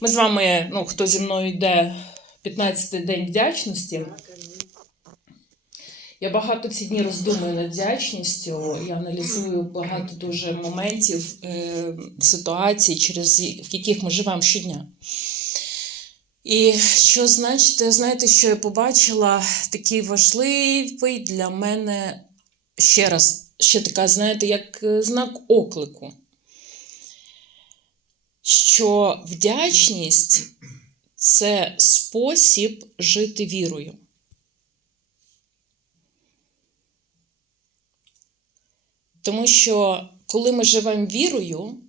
Ми з вами, ну, хто зі мною йде 15-й день вдячності. Я багато ці дні роздумую над вдячністю. Я аналізую багато дуже моментів, е, ситуацій, через в яких ми живемо щодня. І що значить, знаєте, що я побачила такий важливий для мене ще раз, ще така, знаєте, як е, знак оклику. Що вдячність це спосіб жити вірою. Тому що коли ми живемо вірою,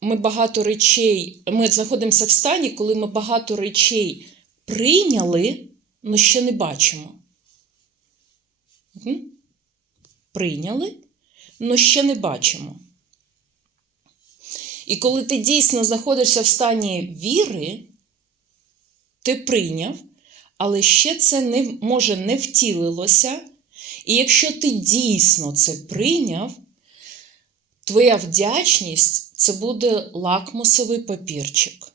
ми багато речей, ми знаходимося в стані, коли ми багато речей прийняли, але ще не бачимо. Мгм. Прийняли, але ще не бачимо. І коли ти дійсно знаходишся в стані віри, ти прийняв, але ще це не, може не втілилося. І якщо ти дійсно це прийняв, твоя вдячність це буде лакмусовий папірчик,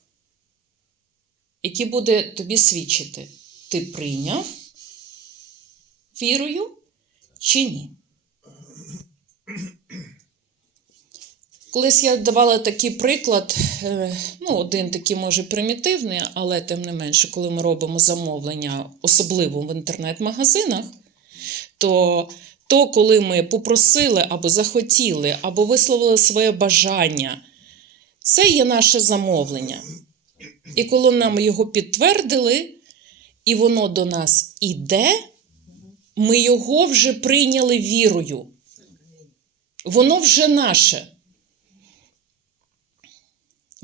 який буде тобі свідчити, ти прийняв вірою чи ні. Колись я давала такий приклад, е, ну, один такий, може, примітивний, але тим не менше, коли ми робимо замовлення, особливо в інтернет-магазинах, то то, коли ми попросили або захотіли, або висловили своє бажання, це є наше замовлення. І коли нам його підтвердили, і воно до нас іде, ми його вже прийняли вірою. Воно вже наше.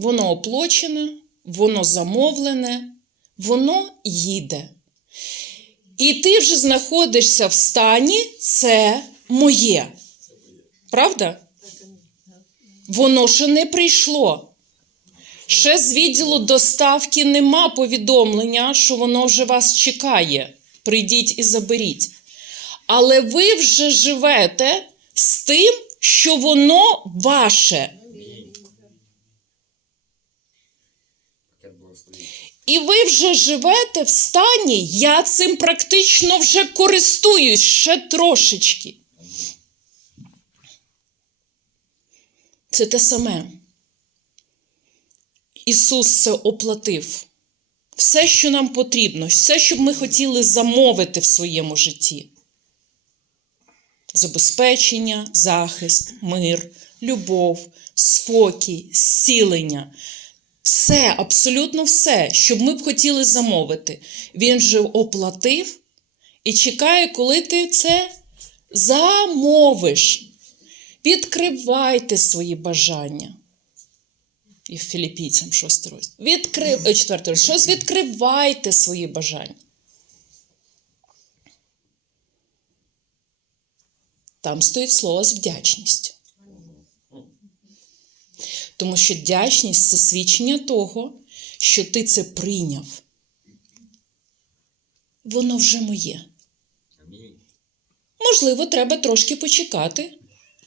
Воно оплачене, воно замовлене, воно їде. І ти вже знаходишся в стані це моє. Правда? Воно ще не прийшло. Ще з відділу доставки нема повідомлення, що воно вже вас чекає. Прийдіть і заберіть. Але ви вже живете з тим, що воно ваше. І ви вже живете в стані, я цим практично вже користуюсь ще трошечки. Це те саме. Ісус це оплатив. Все, що нам потрібно, все, що б ми хотіли замовити в своєму житті. Забезпечення, захист, мир, любов, спокій, зцілення. Все, абсолютно все, що ми б хотіли замовити. Він же оплатив і чекає, коли ти це замовиш. Відкривайте свої бажання. І філіппійцям 6 розділ. Відкрив... е, 4 розділ. Щось відкривайте свої бажання. Там стоїть слово з вдячністю. Тому що вдячність це свідчення того, що ти це прийняв. Воно вже моє. Можливо, треба трошки почекати,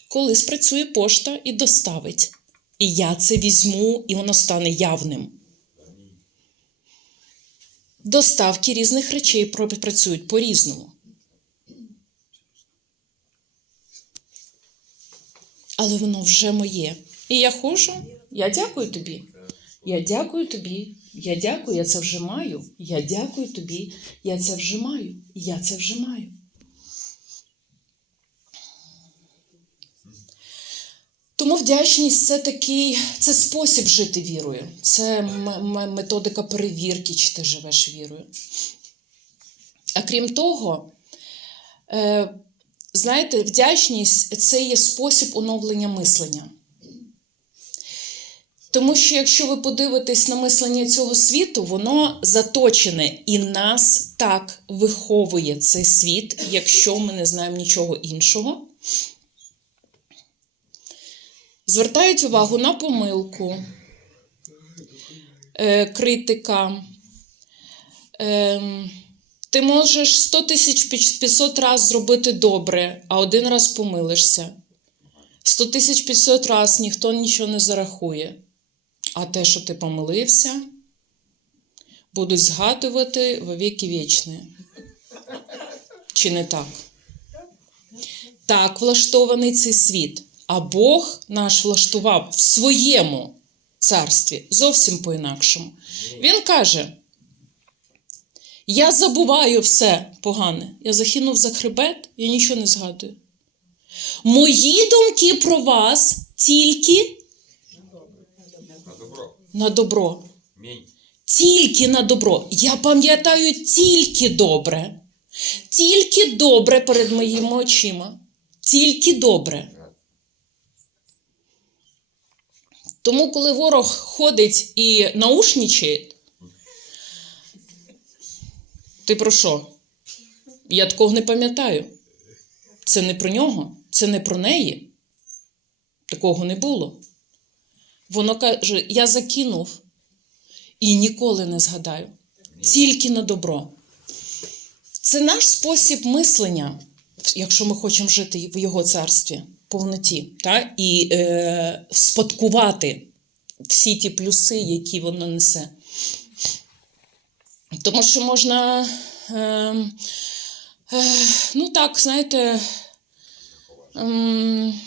коли спрацює пошта і доставить. І я це візьму, і воно стане явним. Доставки різних речей працюють по-різному. Але воно вже моє. І я ходжу, я дякую тобі. Я дякую тобі. Я дякую, я це вже маю. Я дякую тобі. Я це вже маю. Я це вже маю. Тому вдячність це такий, це спосіб жити вірою. Це методика перевірки, чи ти живеш вірою. А крім того, е, знаєте, вдячність це є спосіб оновлення мислення. Тому що якщо ви подивитесь на мислення цього світу, воно заточене і нас так виховує цей світ, якщо ми не знаємо нічого іншого. Звертають увагу на помилку, е, критика. Ем, ти можеш 100 тисяч 500 разів зробити добре, а один раз помилишся. 100 тисяч 500 раз ніхто нічого не зарахує. А те, що ти помилився, будуть згадувати во віки вічні. Чи не так? Так влаштований цей світ. А Бог наш влаштував в своєму царстві зовсім по-інакшому. Він каже: Я забуваю все погане. Я захинув за хребет, я нічого не згадую. Мої думки про вас тільки. На добро. Тільки на добро. Я пам'ятаю тільки добре. Тільки добре перед моїми очима. Тільки добре. Тому, коли ворог ходить і наушнічає, ти про що? Я такого не пам'ятаю. Це не про нього, це не про неї. Такого не було. Воно каже: я закинув і ніколи не згадаю. Тільки на добро. Це наш спосіб мислення, якщо ми хочемо жити в його царстві, повноті, та? і е, спадкувати всі ті плюси, які воно несе. Тому що можна, е, е, ну так, знаєте, ем,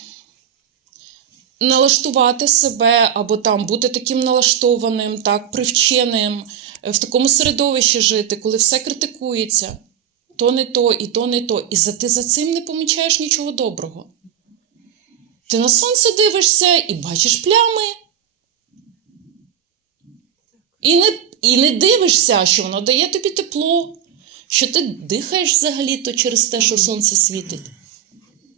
налаштувати себе або там бути таким налаштованим, так, привченим, е, в такому середовищі жити, коли все критикується, то не то, і то не то. І за ти за цим не помічаєш нічого доброго. Ти на сонце дивишся і бачиш плями. І не, і не дивишся, що воно дає тобі тепло, що ти дихаєш взагалі-то через те, що сонце світить.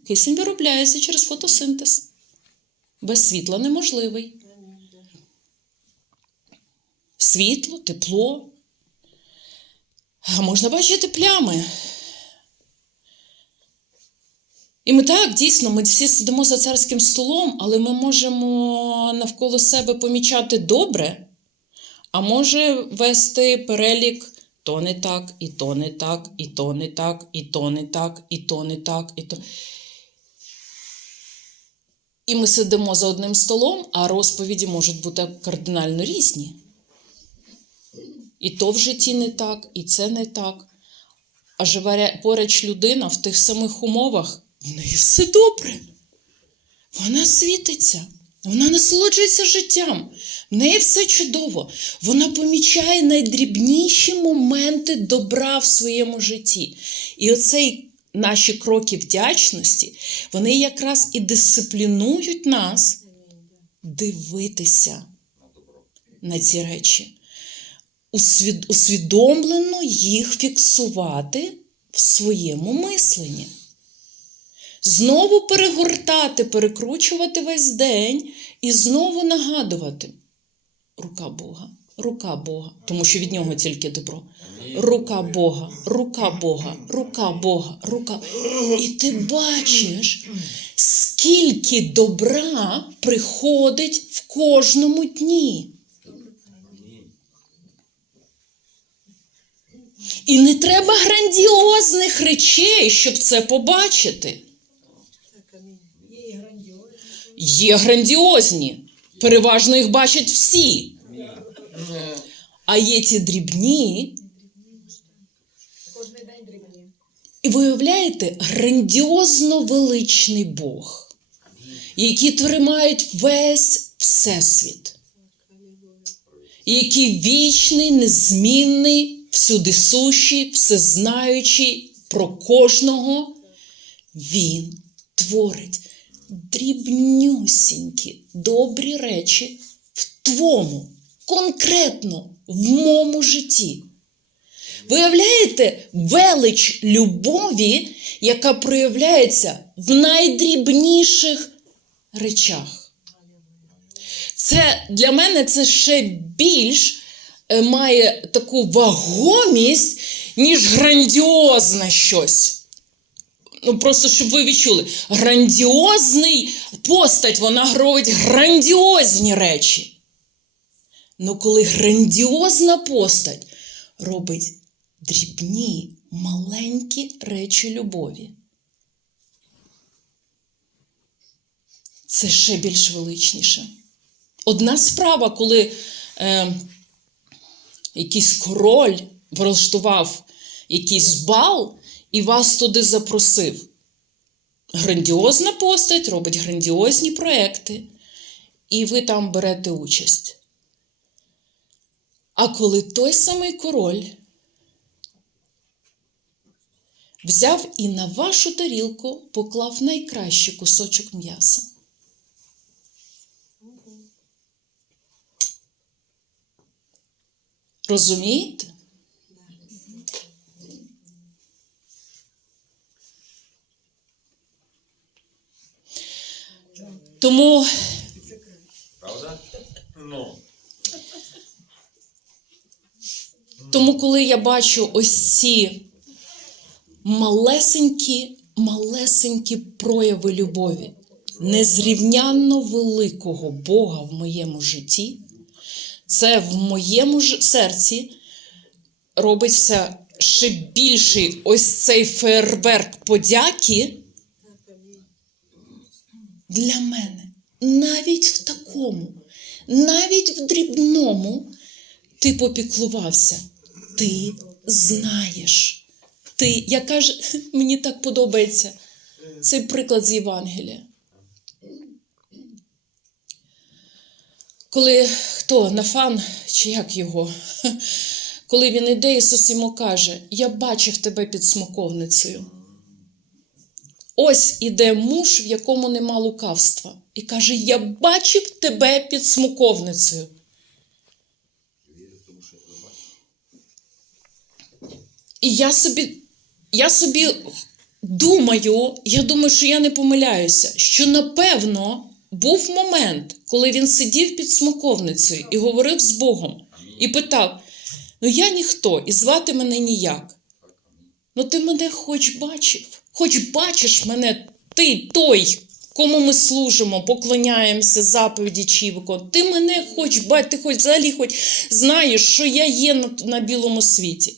Кисень виробляється через фотосинтез. Без світла неможливий. Світло, тепло. А можна бачити плями. І ми так, дійсно, ми всі сидимо за царським столом, але ми можемо навколо себе помічати добре, а може вести перелік то не так, і то не так, і то не так, і то не так, і то не так, і то. І ми сидимо за одним столом, а розповіді можуть бути кардинально різні. І то в житті не так, і це не так. А живе поруч людина в тих самих умовах, в неї все добре. Вона світиться, вона насолоджується життям, в неї все чудово. Вона помічає найдрібніші моменти добра в своєму житті. І оцей наші кроки вдячності, вони якраз і дисциплінують нас дивитися На ці речі, усвідомлено їх фіксувати в своєму мисленні. Знову перегортати, перекручувати весь день і знову нагадувати: рука Бога, рука Бога, тому що від нього тільки добро. Рука Бога, рука Бога, рука Бога, рука. І ти бачиш, скільки добра приходить в кожному дні. І не треба грандіозних речей, щоб це побачити. Є грандіозні. Переважно їх бачать всі. А є ті дрібні, Кожний день дрібні. і виявляєте грандіозно величний Бог, який тримають весь всесвіт, який вічний, незмінний, всюди сущий, всезнаючий про кожного. Він творить дрібнюсінькі, добрі речі в твому, конкретно в моєму житті. Виявляєте велич любові, яка проявляється в найдрібніших речах. Це для мене це ще більш е, має таку вагомість, ніж грандіозне щось. Ну, просто щоб ви відчули, грандіозний постать, вона робить грандіозні речі. Ну, коли грандіозна постать робить дрібні, маленькі речі любові. це ще більш величніше. Одна справа, коли е, якийсь король влаштував якийсь бал і вас туди запросив. Грандіозна постать робить грандіозні проекти, і ви там берете участь. А коли той самий король взяв і на вашу тарілку поклав найкращий кусочок м'яса. Розумієте? Тому Правда? Ну. Тому, коли я бачу ось ці малесенькі, малесенькі прояви любові, незрівнянно великого Бога в моєму житті, це в моєму серці робиться ще більший ось цей фейерверк подяки для мене. Навіть в такому, навіть в дрібному ти попіклувався. Ти знаєш. Ти, я кажу, мені так подобається цей приклад з Євангелія. Коли хто, Нафан, чи як його, коли він іде, Ісус йому каже: Я бачив тебе під смоковницею. Ось іде муж, в якому нема лукавства, і каже: Я бачив тебе під смоковницею. Вірю, тому що я бачу. І я собі, я собі думаю, я думаю, що я не помиляюся, що напевно був момент, коли він сидів під смоковницею і говорив з Богом, і питав: Ну я ніхто, і звати мене ніяк. Ну ти мене хоч бачив, хоч бачиш мене, ти той, кому ми служимо, поклоняємося, заповіді чи. Ти мене хоч бачиш, ти хоч взагалі хоч знаєш, що я є на, на білому світі.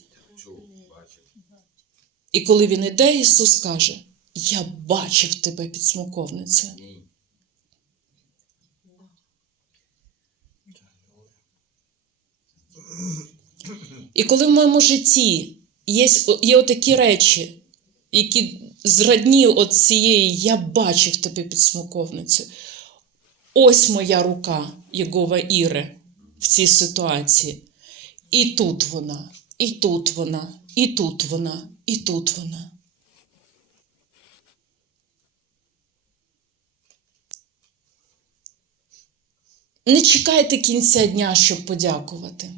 І коли він іде, Ісус каже: Я бачив тебе під смоковницею. І коли в моєму житті є, є отакі речі, які зрадні от цієї я бачив тебе під смоковницею. Ось моя рука, Єгова Іре, в цій ситуації. І тут вона, і тут вона, і тут вона, і тут вона. Не чекайте кінця дня, щоб подякувати.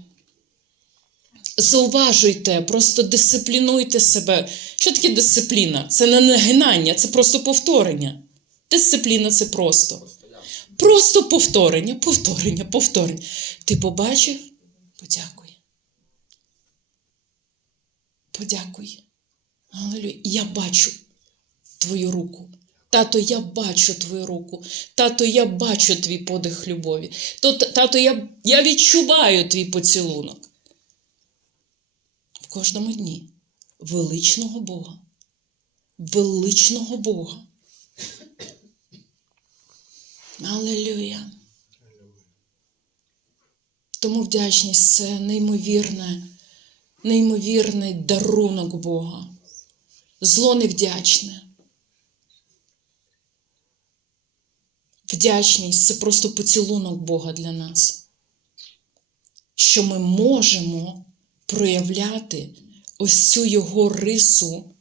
Зауважуйте, просто дисциплінуйте себе. Що таке дисципліна? Це не нагинання, це просто повторення. Дисципліна це просто. Просто повторення, повторення, повторення. Ти побачив? Подякуй. Подякуй. Алелюя. Я бачу твою руку. Тато, я бачу твою руку. Тато, я бачу твій подих любові. Тато, я, я відчуваю твій поцілунок. В кожному дні величного Бога. Величного Бога. Алелюя. Тому вдячність це неймовірне, неймовірний дарунок Бога. Зло невдячне. Вдячність це просто поцілунок Бога для нас. Що ми можемо проявляти ось цю його рису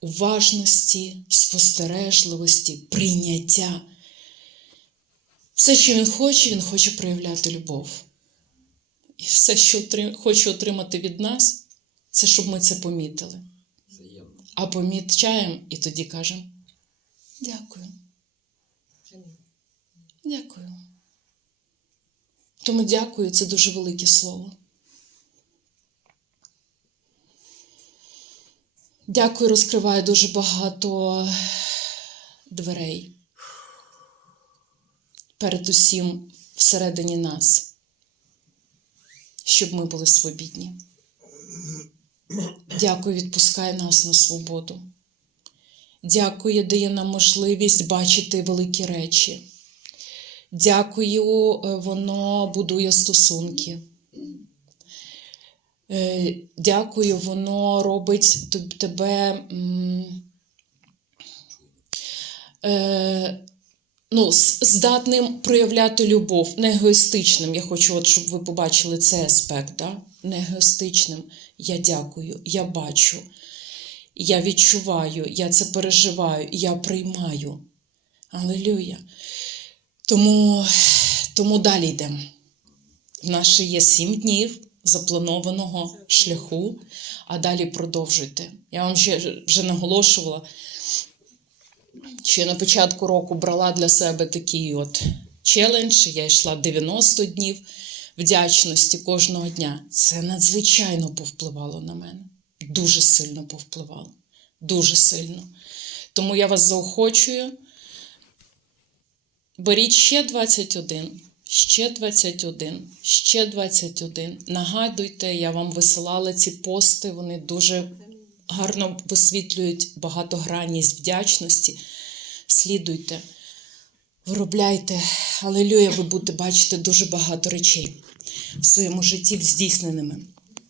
уважності, спостережливості, прийняття. Все, що він хоче, він хоче проявляти любов. І все, що хоче отримати від нас, це щоб ми це помітили. А помічаємо і тоді кажемо дякую. Дякую. Тому дякую, це дуже велике слово. Дякую, розкриває дуже багато дверей. Перед усім всередині нас, щоб ми були свобідні. Дякую, відпускай нас на свободу. Дякую, дає нам можливість бачити великі речі. Дякую, е, воно будує стосунки. Е, Дякую, воно робить тебе е, ну, здатним проявляти любов, не егоїстичним. Я хочу, от, щоб ви побачили цей аспект, да? не егоїстичним. Я дякую, я бачу, я відчуваю, я це переживаю, я приймаю. Алілюя. Тому, тому далі йдемо. В нас ще є сім днів запланованого шляху, а далі продовжуйте. Я вам ще вже наголошувала, я на початку року брала для себе такий от челендж. Я йшла 90 днів вдячності кожного дня. Це надзвичайно повпливало на мене. Дуже сильно повпливало. Дуже сильно. Тому я вас заохочую. Беріть ще 21, ще 21, ще 21. Нагадуйте, я вам висилала ці пости, вони дуже гарно висвітлюють багатогранність вдячності. Слідуйте, виробляйте. Алелюя, ви будете бачити дуже багато речей в своєму житті здійсненими.